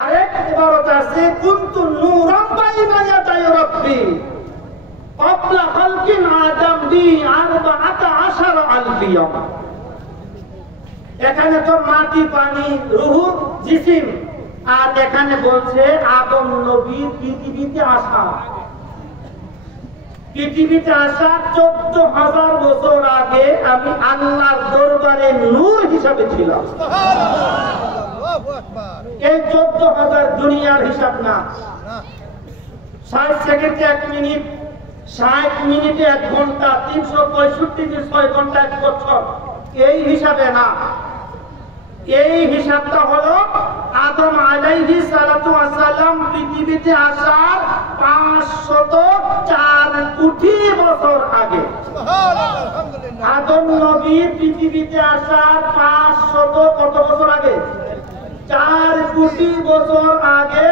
আরেক ইবারত আছে কুনতু নূরান বাইনা ইয়াদাই রাব্বি ক্বাবলা খালকিন আদম বি 14 আলফিয়া। এখানে তো মাটি, পানি, রূহ, জিসিম, আর এখানে বলছে আদম নবীর পৃথিবীতে আসা। পৃথিবীতে আসা 14,000 বছর আগে আমি আল্লাহর দরবারে নূর হিসাবে ছিলাম। এই 14,000 দুনিয়ার হিসাব না। 60 সেকেন্ডে 1 মিনিট, 60 মিনিটে 1 ঘন্টা, 365 6 ঘন্টা 1 বছর, এই হিসাবে না। এই হিসাবটা হলো আদম আলাইহিস সালাতু ওয়াস সালাম পৃথিবীতে আসার 504 কোটি বছর আগে। আদম নবী পৃথিবীতে আসার 500 কত বছর আগে? 4 কোটি বছর আগে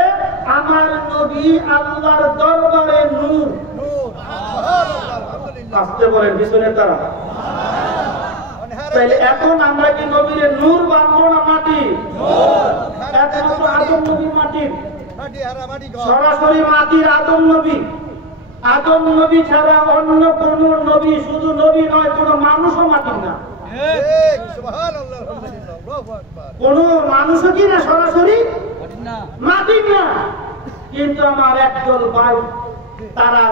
আমার নবী আল্লাহর দরবারে নূর। আসতে বলেন পিছনের তারা। তাহলে এখন আমরা কি নবীর নূর বানাবো না মাটি? একমাত্র আদম নবী মাটির, সরাসরি মাটির আদম নবী। আদম নবী ছাড়া অন্য কোন নবী, শুধু নবী নয়, কোন মানুষও মাটির না। কোন মানুষও কি না সরাসরি মাটির না। কিন্তু আমার একদল ভাই তারা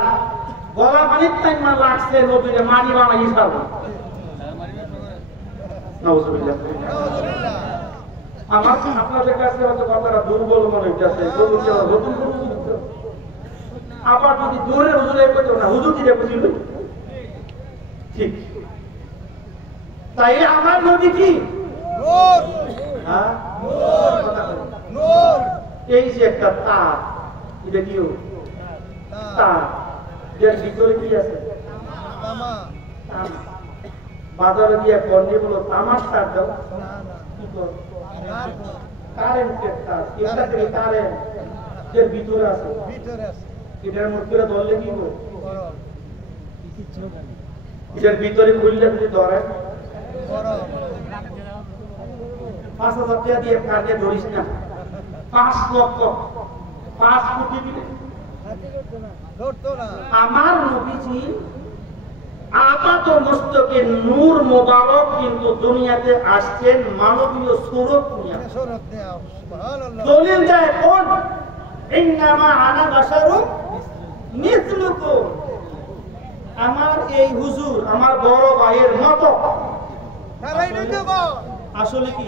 গলা পানির টাইমা লাগছে নবীরে মাটি বানাই হিসাবে। আমার আপনাদের কাছে হয়তো কথাটা দুর্বল মনে হইতেছে, আবার যদি দূরে হুজুরে করতো না, হুজুর দিলে বুঝিল ঠিক। তাই আমার নবী কি এই যে একটা তার, এটা কি তার, এর ভিতরে কি আছে? বাজারে গিয়ে কর্ণে বলো তামার তার দাও, কারেন্টের তার, এটা থেকে কারেন্ট এর ভিতরে আছে, এটার মধ্যে ধরলে কি হবে? এটার ভিতরে খুললে যদি ধরেন 5,000 টাকা দিয়ে কাটে ধরিস না, 5 লক্ষ 5 কোটি দিলে আমার নবীজি আপাত মস্তকে নূর মোবারক, কিন্তু দুনিয়াতে আসছেন মানবীয় সুরত নিয়ে। দলিল দেয় কোন? ইন্নামা আনা বাশারুম মিসলুকুম, আমার এই হুজুর আমার বড় ভাইয়ের মতো। আসলে কি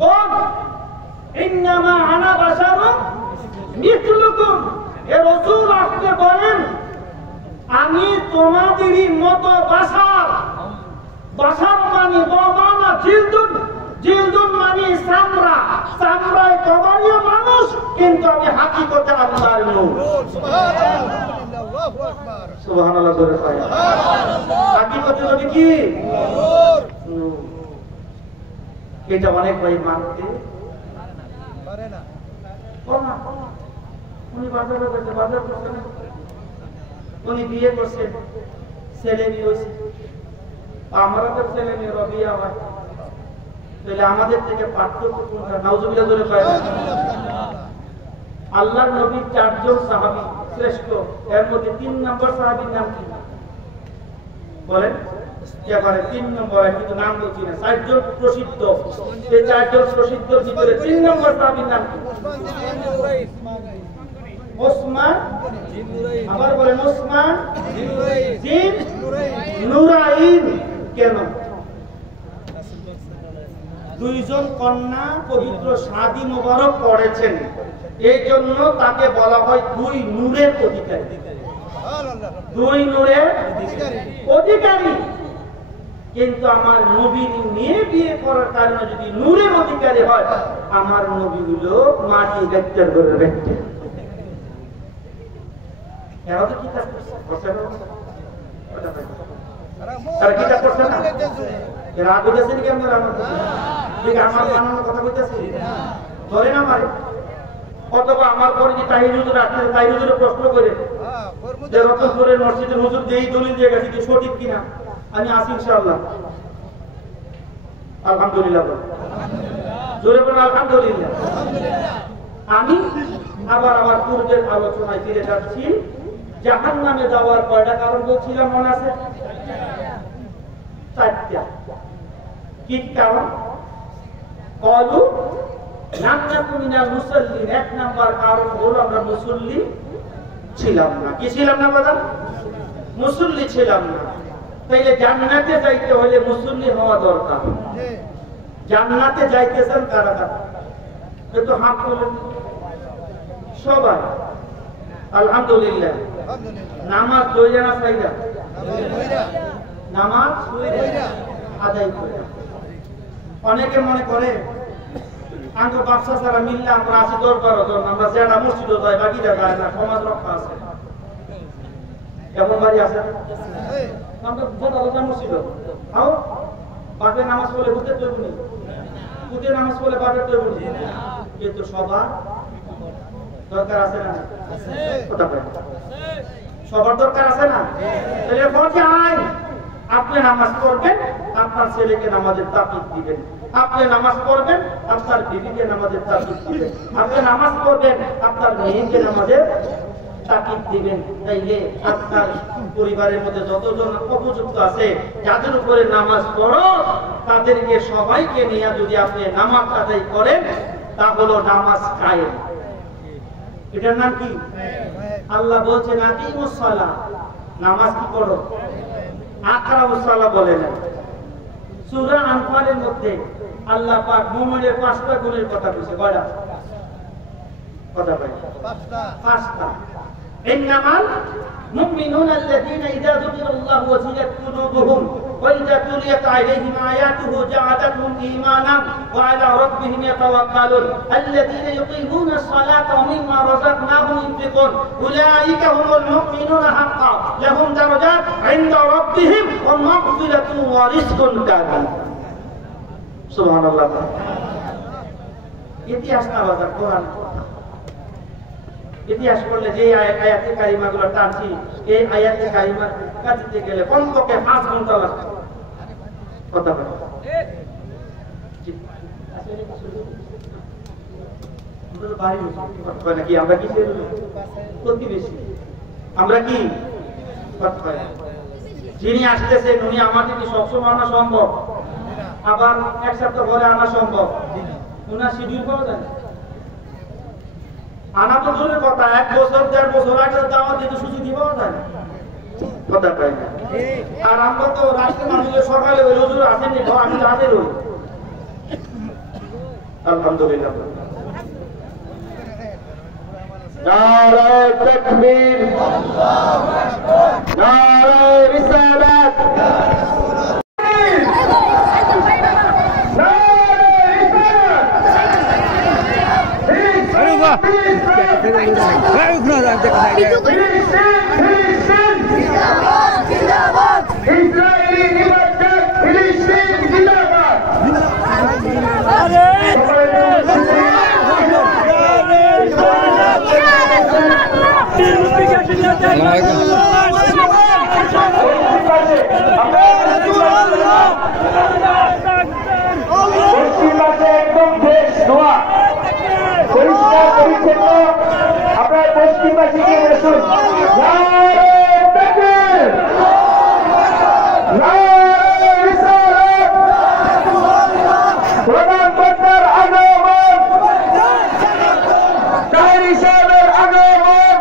কোন? ইন্নামা আনা বাশারুম মিসলুকুম, এ রাসূল আপনি বলেন আমি তোমাদেরই মতো বাশার। বাশার মানে বামানা জিলদুন, জিলদুন মানে চামড়া, চামড়ায় কবরীয় মানুষ, কিন্তু আমি হাকিকতে আল্লাহর নূর। সুবহানাল্লাহ জোরে কয় হাকিকতে নবী কি নূর। এটা অনেক ভাই মানতে পারে না। উনি বাজারে গেছে, বাজার করছে না, উনি বিয়ে করছে, ছেলে বিয়ে হয়েছে। আমরা তো ছেলে মেয়ের বিয়ে হয়, তাহলে আমাদের থেকে পার্থক্য কোনটা? নাউজুবিল্লাহ বলে কয় আল্লাহর নবীর 4 জন সাহাবী শ্রেষ্ঠ, এর মধ্যে 3 নম্বর সাহাবীর নাম কি বলেন? এবারে 3 নম্বর, কিন্তু নাম বলছি না। 4 জন প্রসিদ্ধ, এই 4 জন প্রসিদ্ধর ভিতরে 3 নম্বর সাহাবীর নাম কি? ওসমান, আবার বলেন ওসমান জিন নুরাইন। কেন? 2 জন কন্যা পবিত্র শাদী মোবারক করেছেন, এই জন্য তাকে বলা হয় 2 নূরের অধিকারী। 2 নূরের অধিকারী। কিন্তু আমার নবীর মেয়ে বিয়ে করার কারণে যদি নূরের অধিকারী হয়, আমার নবী হলো মাটি ভেক্টর করে ভেক্টর। এরা তো কি কাজ করছে? তারা কি কাজ করছে না? এরা আগে গেছেন কি আমরা আমার বানানোর কথা বলতেছি? ধরে না মারে। অথবা আমার পরে যে তাহির হুজুর আসছে, তাহির হুজুরে প্রশ্ন করে যে রতনপুরের মসজিদের হুজুর যেই দলিল দিয়ে গেছে সঠিক কিনা, আমি আসি ইনশাআল্লাহ। আলহামদুলিল্লাহ। জোরে বলুন আলহামদুলিল্লাহ। আমি আবার আমার পূর্বের আলোচনায় ফিরে যাচ্ছি। জাহান্নামে যাওয়ার কয়টা কারণ বলছিলাম মনে আছে? 4টা। কি কারণ? কলু লাম নাকু মিনাল মুসাল্লিন। 1 নাম্বার কারণ হলো আমরা মুসল্লি ছিলাম না। কি ছিলাম না বাবা? মুসল্লি ছিলাম না। তাইলে জান্নাতে যাইতে হলে মুসল্লি হওয়া দরকার। জান্নাতে যাইতেছেন কারা কারা? একটু হাত তুলেন সবাই। আলহামদুলিল্লাহ। নামাজ পড়ে না চাইরা? নামাজ আদায় করে। অনেকে মনে করে আঙ্গ বাচ্চা ছাড়া মিললে আমরা আছি দরবার আমরা যেটা মসজিদও যাই বাকিটা যায় না, সমাজ রক্ষা আছে। এমন বাড়ি আছে আমরা বোধ মসজিদ আও বাপে নামাজ পড়লে বুঝতে তৈরি নেই, বুঝে নামাজ পড়লে বাপের তৈরি নেই। কিন্তু সবার দরকার আছে না? সবার দরকার আছে না? তাহলে বলছে আয় আপনি নামাজ পড়বেন, আপনার ছেলেকে নামাজের তাকিদ দিবেন। আপনি নামাজ পড়বেন, আপনার বিবিকে নামাজের তাকিদ দিবেন। আপনি নামাজ পড়বেন, আপনার মেয়েকে নামাজের তাকিদ দিবেন। তাইলে আপনার পরিবারের মধ্যে যতজন উপযুক্ত আছে যাদের উপরে নামাজ পড়ো তাদেরকে সবাইকে নিয়ে যদি আপনি নামাজ আদায় করেন তা হলো নামাজ কায়েম। এটার নাম কি? আল্লাহ বলছেন আকিমুস সালাহ, নামাজ কি করো? আকরাউস সালাহ বলে না। সূরা আনফালের মধ্যে আল্লাহ পাক মুমিনের 5টা গুণের কথা বলেছে। কয়টা কথা বলে? 5টা। ইন্নামাল মুমিনুনা আল্লাযীনা ইযা যুকিরাল্লাহু ওয়াজিলাত কুলুবুহুম ওয়া ইযা তুলিয়াত আলাইহিম আয়াতুহু জাআলাতহুম ঈমানান ওয়া আলা রাব্বিহিম ইয়াতাওয়াক্কালুন আল্লাযীনা ইউকিমুনাস সালাতা ওয়া মিম্মা রাযাকনাহুম ইনফিকুন উলাইকা হুমুল মুমিনুনা হাক্কান লাহুম দারাজাত ইনদা রাব্বিহিম ওয়া মাগফিরাতুন ওয়া রিজকুন কারীম। সুবহানাল্লাহ। ইতিহাস না বাজার কোরআন। ইতিহাস করলে যে আয়াতে কারিমাগুলো টানছি এই আয়াতে কারিমা কাটিতে গেলে কমপক্ষে 5 ঘন্টা লাগবে। কথা বলে আমরা কি প্রতিবেশী? আমরা কি যিনি আসতেছেন উনি আমাদের কি সবসময় আনা সম্ভব? আবার 1 সপ্তাহ পরে আনা সম্ভব? উনার শিডিউল পাওয়া যায় না। আনা তো দূরের কথা, 1 বছর 1.5 বছর আগে দাওয়াত দিতে সুযোগ দিবা যায় না। কথা পাই না। আর আমরা তো রাষ্ট্র মানুষের সকালে ওই হুজুর আসেননি, আমি তো হাজির হই। আলহামদুলিল্লাহ। নারায়ে তাকবীর, আল্লাহু আকবার, নারায়ে রিসালাত, আপনার পশ্চিমবাসীকে আসুন। প্রধানমন্ত্রীর আগমন, তাহির সাহেবের আগমন,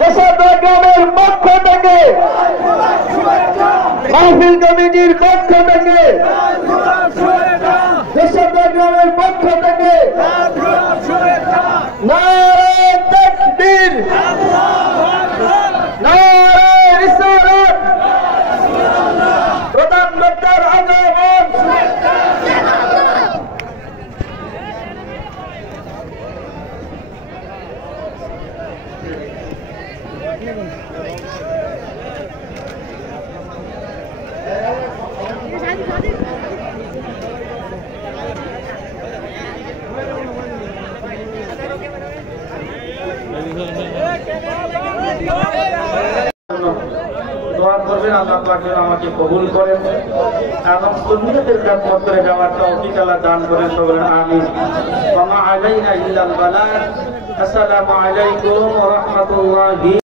দেশাগ্রামের পক্ষ থেকে, মাহফিল কমিটির পক্ষ থেকে, দেশাগ্রামের পক্ষ থেকে নারায়ে তাকবীর, নারায়ে রিসালাত, প্রধানমন্ত্রীর আগমন। করেন, আল্লাহ পাক যেন আমাকে কবুল করেন এবং সুন্নিয়তের খেদমত করে যাওয়ার তৌফিক আল্লাহ দান করেন। সকলে আমিন। ওয়া মা আলাইনা ইল্লাল বালাগ। আসসালামু আলাইকুম ওয়া রাহমাতুল্লাহি